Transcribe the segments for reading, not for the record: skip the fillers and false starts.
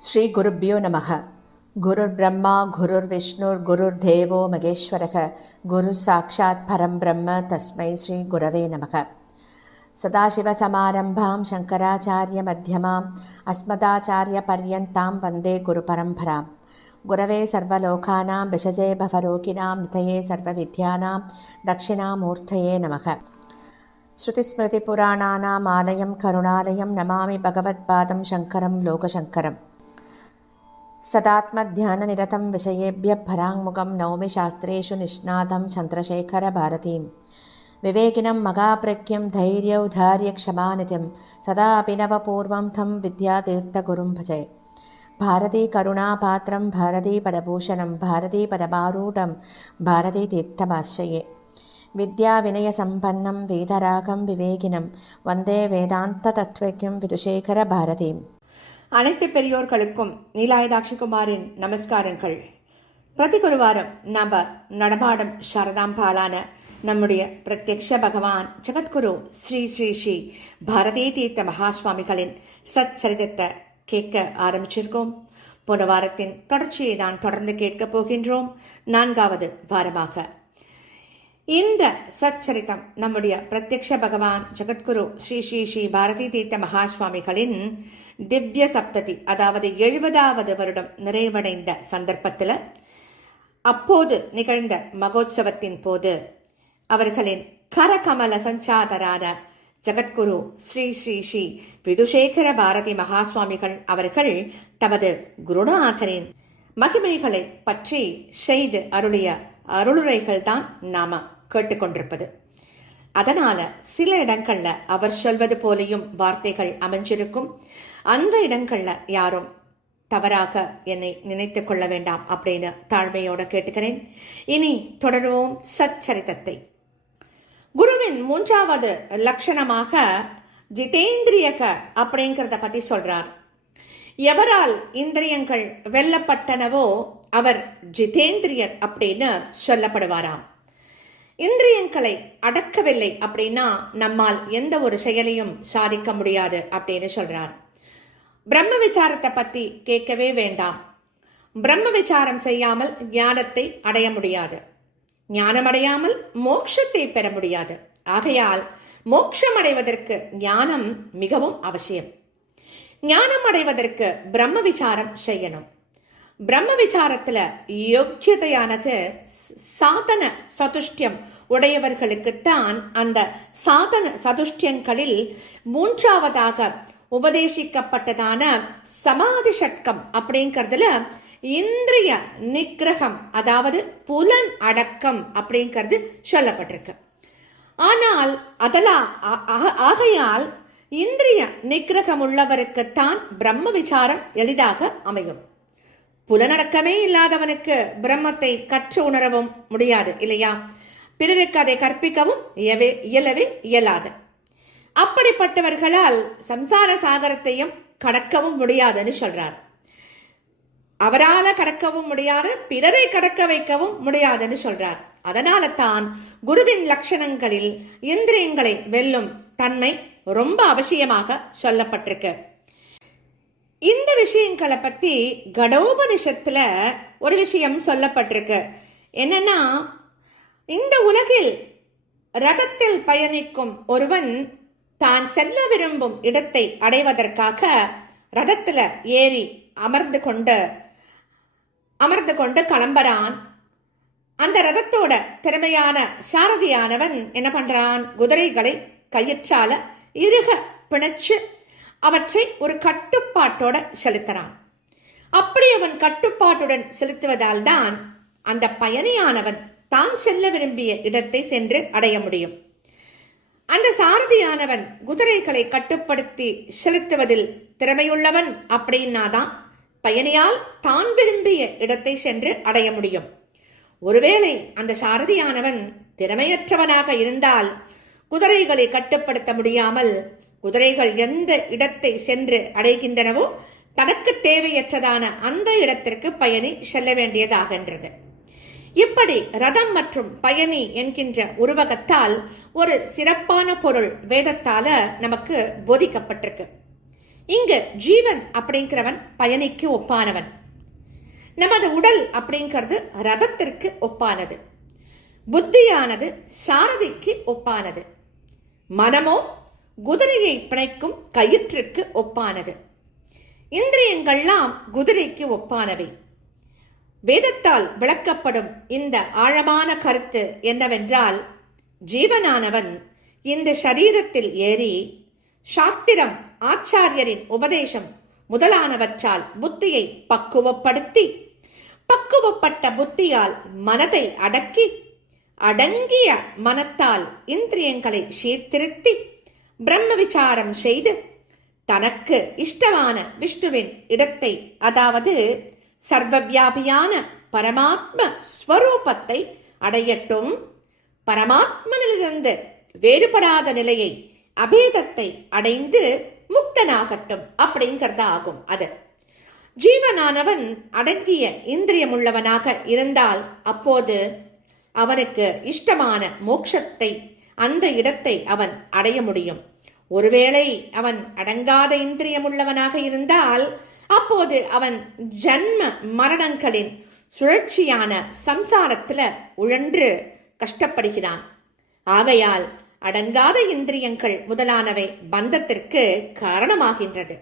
ஸ்ரீ குருப்யோ நமக. குருர் பிரம்மா குருர் விஷ்ணுர் குருர் தேவோ மகேஸ்வரக குரு சாட்சாத் பரம் பிரம்ம தஸ்மை ஸ்ரீ குரவே நமக. சதாசிவசமாரம்பாம் சங்கராச்சாரிய மத்தியமாம் அஸ்மதாச்சாரிய பர்யந்தாம் வந்தே குரு பரம்பராம். குரவே சர்வலோகானாம் விஷஜே பவரோகிணாம் நிதயே சர்வவித்யானாம் தட்சிணாமூர்த்தயே நமக. ஸ்ருதிஸ்மிருதிபுராணானாம் ஆலயம் கருணாலயம் நமாமி பகவத்பாதம் சங்கரம் லோகசங்கரம். सदात्मध्याननिरतं विषयेभ्यः पराङ्मुखं नौमि शास्त्रेषु निष्णातं चन्द्रशेखरभारतीं. विवेकिनं मगाप्रज्ञं धैर्यौधार्यक्षमानिधिं सदा अभिनवपूर्वं तं विद्यातीर्थगुरुं भजे. भारतीकरुणापात्रं भारतीपदभूषणं भारतीपदमारूढं भारतीतीर्थमाश्रये. विद्याविनयसम्पन्नं वेदरागं विवेकिनं वन्दे वेदान्ततत्त्वज्ञं विदुशेखरभारतीम्. அனைத்து பெரியோர்களுக்கும் நீலாயுதாட்சிகுமாரின் நமஸ்காரங்கள். பிரதி குருவாரம் நம்ம நடமாடும் சாரதாம்பாளான நம்முடைய பிரத்யக்ஷ பகவான் ஜகத்குரு ஸ்ரீ ஸ்ரீ ஸ்ரீ பாரதி தீர்த்த மகாஸ்வாமிகளின் சச்சரிதத்தை கேட்க ஆரம்பிச்சிருக்கோம். போன வாரத்தின் தொடர்ச்சியை தான் தொடர்ந்து கேட்கப் போகின்றோம். 4வது வாரமாக இந்த சச்சரிதம் நம்முடைய பிரத்யக்ஷ பகவான் ஜகத்குரு ஸ்ரீ ஸ்ரீ ஸ்ரீ பாரதி தீர்த்த மகாஸ்வாமிகளின் திவ்ய சப்ததி, அதாவது 70வது வருடம் நிறைவடைந்த சந்தர்ப்பத்தில் அப்போது நிகழ்ந்த மகோத்சவத்தின் போது அவர்களின் கரகமல சஞ்சாதரான ஜகத்குரு ஸ்ரீ ஸ்ரீ ஸ்ரீ விதுஷேகர பாரதி மகாஸ்வாமிகள் அவர்கள் தமது குருநாதரின் மகிமைகளை பற்றி செய்து அருளிய அருளுரைகள் தான் நாம கேட்டுக்கொண்டிருப்பது. அதனால சில இடங்கள்ல அவர் சொல்வது போலையும் வார்த்தைகள் அமைஞ்சிருக்கும். அந்த இடங்கள்ல யாரும் தவறாக என்னை நினைத்துக் கொள்ள வேண்டாம் அப்படின்னு தாழ்மையோட கேட்டுக்கிறேன். இனி தொடருவோம் சச்சரித்தத்தை. குருவின் 3வது லட்சணமாக ஜிதேந்திரியக அப்படிங்கிறத பத்தி சொல்றார். எவரால் இந்திரியங்கள் வெல்லப்பட்டனவோ அவர் ஜிதேந்திரியர் அப்படின்னு சொல்லப்படுவாராம். இந்திரியங்களை அடக்கவில்லை அப்படின்னா நம்மால் எந்த ஒரு செயலையும் சாதிக்க முடியாது அப்படின்னு சொல்றார். பிரம்ம விசாரத்தை பத்தி கேட்கவே வேண்டாம். பிரம்ம விசாரம் செய்யாமல் ஞானத்தை அடைய முடியாது. ஞானம் அடையாமல் மோட்சத்தை பெற முடியாது. ஆகையால் மோட்சம் அடைவதற்கு ஞானம் மிகவும் அவசியம். ஞானம் அடைவதற்கு பிரம்ம விசாரம் செய்யணும். பிரம்ம விசாரத்துல யோக்கியதையானது சாதன சதுஷ்டியம் உடையவர்களுக்குத்தான். அந்த சாதன சதுஷ்டியங்களில் 3வதாக உபதேசிக்கப்பட்டதான சமாதி ஷட்கம் அப்படிங்கிறதுல இந்திரிய நிகிரகம், அதாவது புலன் அடக்கம் அப்படிங்கிறது சொல்லப்பட்டிருக்கு. ஆனால் ஆகையால் இந்திரிய நிகிரகம் உள்ளவருக்குத்தான் பிரம்ம விசாரம் எளிதாக அமையும். புலனடக்கமே இல்லாதவனுக்கு பிரம்மத்தை கற்று உணரவும் முடியாது இல்லையா? பிறருக்கு அதை கற்பிக்கவும் இயலவே இயலாது. அப்படிப்பட்டவர்களால் சம்சார சாகரத்தையும் கடக்கவும் முடியாதுன்னு சொல்றார். அவரால கடக்கவும் முடியாது, பிறரை கடக்க வைக்கவும் முடியாதுன்னு சொல்றார். அதனால தான் குருவின் லட்சணங்களில் இந்திரியங்களை வெல்லும் தன்மை ரொம்ப அவசியமாக சொல்லப்பட்டிருக்கு. இந்த விஷயங்களை பத்தி கடோபனிஷத்துல ஒரு விஷயம் சொல்லப்பட்டிருக்கு. என்னன்னா, இந்த உலகில் ரதத்தில் பயணிக்கும் ஒருவன் தான் செல்ல விரும்பும் இடத்தை அடைவதற்காக ரதத்துல ஏறி அமர்ந்து கொண்டு கிளம்புறான். அந்த ரதத்தோட திறமையான சாரதியானவன் என்ன பண்றான்? குதிரைகளை கயிற்றால இறுக பிணைச்சு அவற்றை ஒரு கட்டுப்பாட்டோட செலுத்தினான். அப்படி அவன் கட்டுப்பாட்டுடன் செலுத்துவதால் தான் அந்த பயணியானவன் தான் செல்ல விரும்பிய இடத்தை சென்று அடைய முடியும். அந்த சாரதியானவன் குதிரைகளை கட்டுப்படுத்தி செலுத்துவதில் திறமையுள்ளவன் அப்படின்னாதான் பயணியால் தான் விரும்பிய இடத்தை சென்று அடைய முடியும். ஒருவேளை அந்த சாரதியானவன் திறமையற்றவனாக இருந்தால் குதிரைகளை கட்டுப்படுத்த முடியாமல் குதிரைகள் எந்த இடத்தை சென்று அடைகின்றனவோ தனக்கு தேவையற்றதான அந்த இடத்திற்கு பயணி செல்ல வேண்டியதாகின்றது. இப்படி ரதம் மற்றும் பயணி என்கின்ற உருவகத்தால் ஒரு சிறப்பான பொருள் வேதத்தால நமக்கு போதிக்கப்பட்டிருக்கு. இங்கு ஜீவன் அப்படிங்கிறவன் பயணிக்கு ஒப்பானவன். நமது உடல் அப்படிங்கிறது ரதத்திற்கு ஒப்பானது. புத்தியானது சாரதிக்கு ஒப்பானது. மனமோ குதிரையை பிணைக்கும் கயிற்றுக்கு ஒப்பானது. இந்திரியங்கள்லாம் குதிரைக்கு ஒப்பானவை. வேதத்தால் விளக்கப்படும் இந்த ஆழமான கருத்து என்னவென்றால், ஜீவனானவன் இந்த சரீரத்தில் ஏறி சாஸ்திரம், ஆச்சாரியரின் உபதேசம் முதலானவற்றால் புத்தியை பக்குவப்படுத்தி, பக்குவப்பட்ட புத்தியால் மனதை அடக்கி, அடங்கிய மனத்தால் இந்திரியங்களை சீர்திருத்தி பிரம்ம விசாரம் செய்து தனக்கு இஷ்டமான விஷ்ணுவின் இடத்தை, அதாவது சர்வவியாபியான பரமாத்ம ஸ்வரூபத்தை அடையட்டும். பரமாத்மனிலிருந்து வேறுபடாத நிலையை, அபேதத்தை அடைந்து முக்தனாகட்டும் அப்படிங்கிறது ஆகும். அது ஜீவனானவன் அடங்கிய இந்திரியமுள்ளவனாக இருந்தால் அப்போது அவனுக்கு இஷ்டமான மோட்சத்தை, அந்த இடத்தை அவன் அடைய முடியும். ஒருவேளை அவன் அடங்காத இந்திரியமுள்ளவனாக இருந்தால் அப்போது அவன் ஜன்ம மரணங்களின் சுழற்சியான சம்சாரத்துல உழன்று கஷ்டப்படுகிறான். ஆகையால் அடங்காத இந்திரியங்கள் முதலானவை பந்தத்திற்கு காரணமாகின்றது.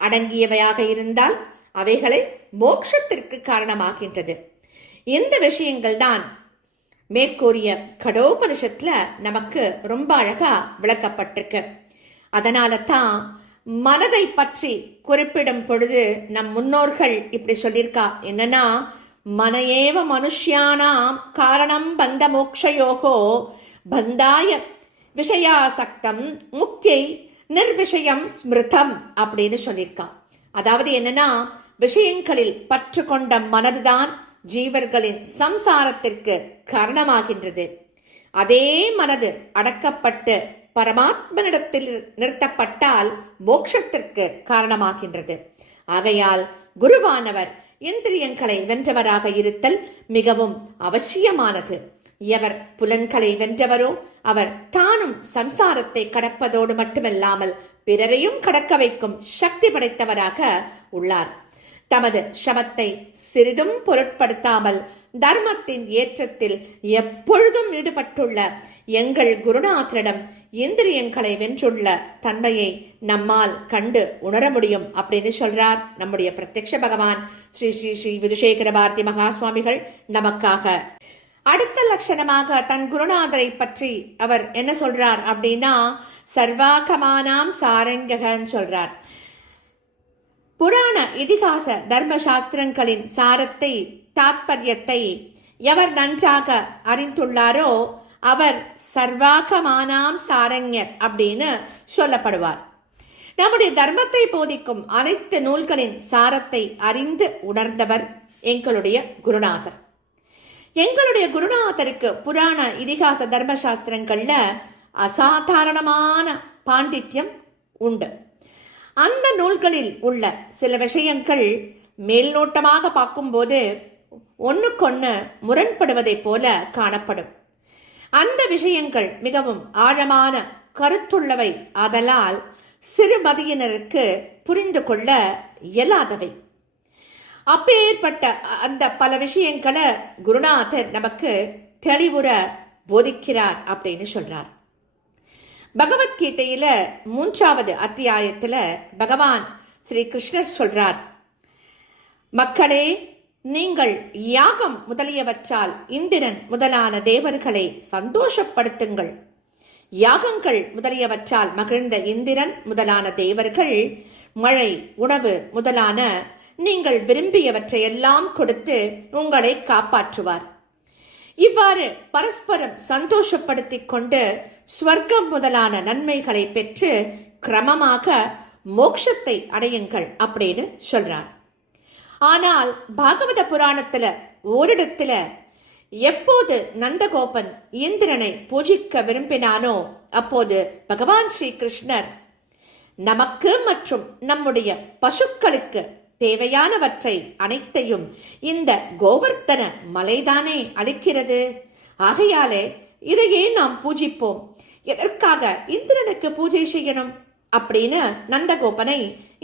அடங்கியவையாக இருந்தால் அவைகளை மோட்சத்திற்கு காரணமாகின்றது. இந்த விஷயங்கள் தான் மேற்கூறிய கடோபனிஷத்துல நமக்கு ரொம்ப அழகா விளக்கப்பட்டிருக்கு. அதனால தான் மனதை பற்றி குறிப்பிடும் பொழுது நம் முன்னோர்கள் இப்படி சொல்லியிருக்கா. என்னன்னா, மனையேவ மனுஷ்யானாம் காரணம் பந்த மோக்ஷயோகோ பந்தாய விஷயாசக்தம் முக்தியை நிர்விஷயம் ஸ்மிருதம் அப்படின்னு சொல்லியிருக்கா. அதாவது என்னன்னா, விஷயங்களில் பற்று கொண்ட மனதுதான் ஜீவர்களின் சம்சாரத்திற்கு காரணமாகின்றது. அதே மனது அடக்கப்பட்டு பரமாத்மனிடத்தில் நிறுத்தப்பட்டால் மோட்சத்திற்கு காரணமாகின்றது. ஆகையால் குருவானவர் இந்திரியங்களை வென்றவராக இருத்தல் மிகவும் அவசியமானது. எவர் புலன்களை வென்றவரோ அவர் தானும் சம்சாரத்தை கடப்பதோடு மட்டுமல்லாமல் பிறரையும் கடக்க வைக்கும் சக்தி படைத்தவராக உள்ளார். தமது சவத்தை சிறிதும் பொருட்படுத்தாமல் தர்மத்தின் ஏற்றத்தில் எப்பொழுதும் ஈடுபட்டுள்ள எங்கள் குருநாதரிடம் இந்திரியங்களை வென்றுள்ள தன்மையை நம்மால் கண்டு உணர முடியும் அப்படின்னு சொல்றார் நம்முடைய பிரத்யக்ஷ பகவான் ஸ்ரீ ஸ்ரீ ஸ்ரீ விதுஷேகர பாரதி மகா சுவாமிகள் நமக்காக. அடுத்த லட்சணமாக தன் குருநாதரை பற்றி அவர் என்ன சொல்றார் அப்படின்னா, சர்வாகமானாம் சாரங்கன்னு சொல்றார். புராண இதிகாச தர்ம சாஸ்திரங்களின் சாரத்தை, தாத்பரியத்தை எவர் நன்றாக அறிந்துள்ளாரோ அவர் சர்வாகமானாம் சாரண்யர் அப்படின்னு சொல்லப்படுவார். நம்முடைய தர்மத்தை போதிக்கும் அனைத்து நூல்களின் சாரத்தை அறிந்து உணர்ந்தவர் எங்களுடைய குருநாதர். எங்களுடைய குருநாதருக்கு புராண இதிகாச தர்மசாஸ்திரங்கள்ல அசாதாரணமான பாண்டித்யம் உண்டு. அந்த நூல்களில் உள்ள சில விஷயங்கள் மேல்நோட்டமாக பார்க்கும்போது ஒன்றுக்கொன்று முரண்படுவதை போல காணப்படும். அந்த விஷயங்கள் மிகவும் ஆழமான கருத்துள்ளவை. ஆதலால் சிறுமதியினருக்கு புரிந்து கொள்ள இயலாதவை. அப்பேற்பட்ட அந்த பல விஷயங்களை குருநாதர் நமக்கு தெளிவுற போதிக்கிறார் அப்படின்னு சொல்றார். பகவத்கீதையில 3வது அத்தியாயத்துல பகவான் ஸ்ரீ கிருஷ்ணர் சொல்றார், மக்களே, நீங்கள் யாகம் முதலியவற்றால் இந்திரன் முதலான தேவர்களை சந்தோஷப்படுத்துங்கள். யாகங்கள் முதலியவற்றால் மகிழ்ந்த இந்திரன் முதலான தேவர்கள் மழை, உணவு முதலான நீங்கள் விரும்பியவற்றையெல்லாம் கொடுத்து உங்களை காப்பாற்றுவார். இவ்வாறு பரஸ்பரம் சந்தோஷப்படுத்திக் கொண்டு ஸ்வர்க்கம் முதலான நன்மைகளை பெற்று கிரமமாக மோட்சத்தை அடையுங்கள் அப்படின்னு சொல்றார். ஆனால் பாகவத புராணத்துல ஓரிடத்துல எப்போது நந்தகோபன் இந்திரனை பூஜிக்க விரும்பினானோ அப்போது பகவான் ஸ்ரீ கிருஷ்ணர் நமக்கு மற்றும் நம்முடைய பசுக்களுக்கு தேவையானவற்றை அனைத்தையும் இந்த கோவர்த்தன மலைதானே அளிக்கிறது. ஆகையாலே இதையே நாம் பூஜிப்போம். எதற்காக இந்திரனுக்கு பூஜை செய்யணும்? அப்படின்னு நந்தகோபனை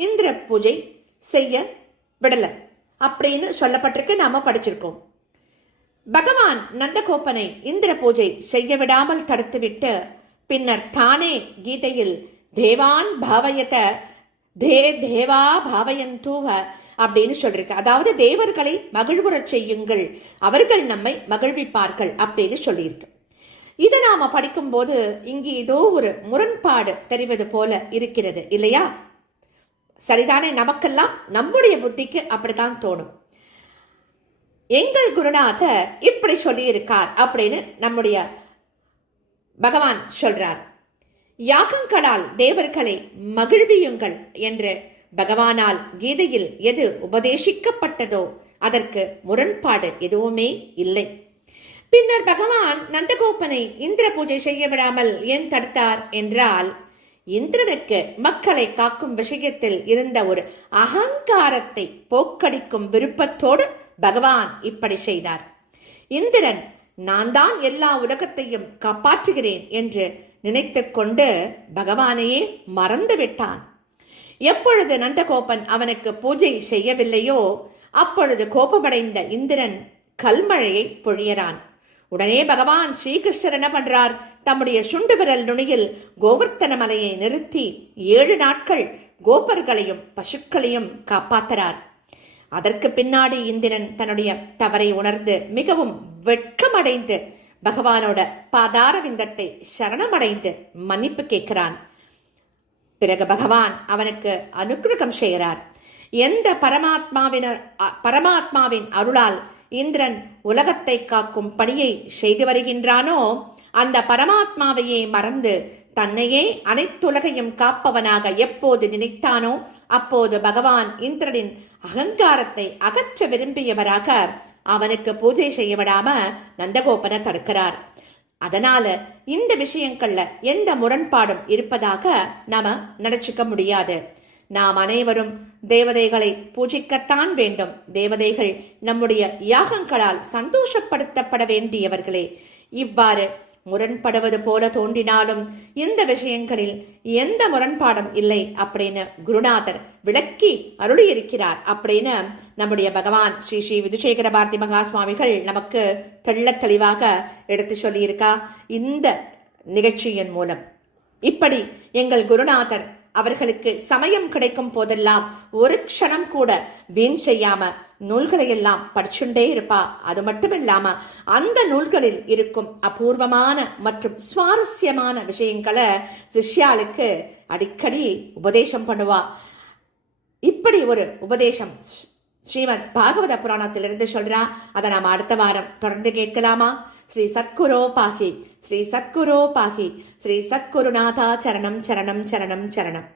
இந்திர பூஜை செய்ய விடல அப்படின்னு சொல்லப்பட்டிருக்கு, நாம படிச்சிருக்கோம். பகவான் நந்தகோபனை இந்திர பூஜை செய்ய விடாமல் தடுத்துவிட்டு பின்னர் தானே கீதையில் தேவான் பாவயத தே தேவா பாவயந்தூவ அப்படின்னு சொல்லிருக்கு. அதாவது தேவர்களை மகிழ்வுறச் செய்யுங்கள், அவர்கள் நம்மை மகிழ்விப்பார்கள் அப்படின்னு சொல்லியிருக்கு. இதை நாம படிக்கும்போது இங்கே ஏதோ ஒரு முரண்பாடு தெரிவது போல இருக்கிறது இல்லையா? சரிதானே? நமக்கெல்லாம் நம்முடைய புத்திக்கு அப்படித்தான் தோணும். எங்கள் குருநாதர் இப்படி சொல்லியிருக்கார் அப்படின்னு நம்முடைய பகவான் சொல்றார். யாகங்களால் தேவர்களை மகிழ்வியுங்கள் என்று பகவானால் கீதையில் எது உபதேசிக்கப்பட்டதோ அதற்கு முரண்பாடு எதுவுமே இல்லை. பின்னர் பகவான் நந்தகோபனை இந்திர பூஜை செய்ய விடாமல் ஏன் தடுத்தார் என்றால், இந்திரனுக்கு மக்களை காக்கும் விஷயத்தில் இருந்த ஒரு அகங்காரத்தை போக்கடிக்கும் விருப்பத்தோடு பகவான் இப்படி செய்தார். இந்திரன் நான் தான் எல்லா உலகத்தையும் காப்பாற்றுகிறேன் என்று நினைத்து கொண்டு பகவானையே மறந்து விட்டான். எப்பொழுது நந்தகோபன் அவனுக்கு பூஜை செய்யவில்லையோ அப்பொழுது கோபமடைந்த இந்திரன் கல்மழையை பொழியறான். உடனே பகவான் ஸ்ரீகிருஷ்ணர் என்ன பண்றார்? தம்முடைய சுண்டு விரல் நுனியில் கோவர்த்தன மலையை நிறுத்தி 7 நாட்கள் கோபர்களையும் பசுக்களையும் காப்பாத்துறார். அதற்கு பின்னாடி இந்திரன் தன்னுடைய தவறை உணர்ந்து மிகவும் வெட்கமடைந்து பகவானோட பாதார விந்தத்தை சரணமடைந்து மன்னிப்பு கேட்கிறான். பிறகு பகவான் அவனுக்கு அனுக்கிரகம் செய்கிறார். எந்த பரமாத்மாவின் அருளால் இந்திரன் உலகத்தை காக்கும் பணியை செய்து வருகின்றானோ அந்த பரமாத்மாவையே மறந்து தன்னையே அனைத்துலகையும் காப்பவனாக எப்போது நினைத்தானோ அப்போது பகவான் இந்திரனின் அகங்காரத்தை அகற்ற விரும்பியவராக அவனுக்கு பூஜை செய்ய விடாம நந்தகோபனை தடுக்கிறார். அதனால இந்த விஷயங்கள்ல எந்த முரண்பாடும் இருப்பதாக நாம நினைச்சுக்க முடியாது. நாம் அனைவரும் தேவதைகளை பூஜிக்கத்தான் வேண்டும். தேவதைகள் நம்முடைய யாகங்களால் சந்தோஷப்படுத்தப்பட வேண்டியவர்களே. இவ்வாறு முரண்படுவது போல தோன்றினாலும் இந்த விஷயங்களில் எந்த முரண்பாடும் இல்லை அப்படின்னு குருநாதர் விளக்கி அருளியிருக்கிறார் அப்படின்னு நம்முடைய பகவான் ஸ்ரீ ஸ்ரீ விதுசேகர பாரதி மகா சுவாமிகள் நமக்கு தெள்ளத் தெளிவாக எடுத்து சொல்லியிருக்கா இந்த நிகழ்ச்சியின் மூலம். இப்படி எங்கள் குருநாதர் அவர்களுக்கு சமயம் கிடைக்கும் போதெல்லாம் ஒரு க்ஷணம் கூட வீண் செய்யாம நூல்களை எல்லாம் படிச்சுட்டே இருப்பா. அது மட்டும் இல்லாம அந்த நூல்களில் இருக்கும் அபூர்வமான மற்றும் சுவாரஸ்யமான விஷயங்களை சிஷ்யாளுக்கு அடிக்கடி உபதேசம் பண்ணுவா. இப்படி ஒரு உபதேசம் ஸ்ரீமத் பாகவத புராணத்திலிருந்து சொல்றா. அதை நாம் அடுத்த வாரம் தொடர்ந்து கேட்கலாமா? ஸ்ரீ சத்குரோ பாகி, ஸ்ரீ சத்குரோ பாகி, ஸ்ரீ சத்குருநாதா சரணம் சரணம் சரணம் சரணம்.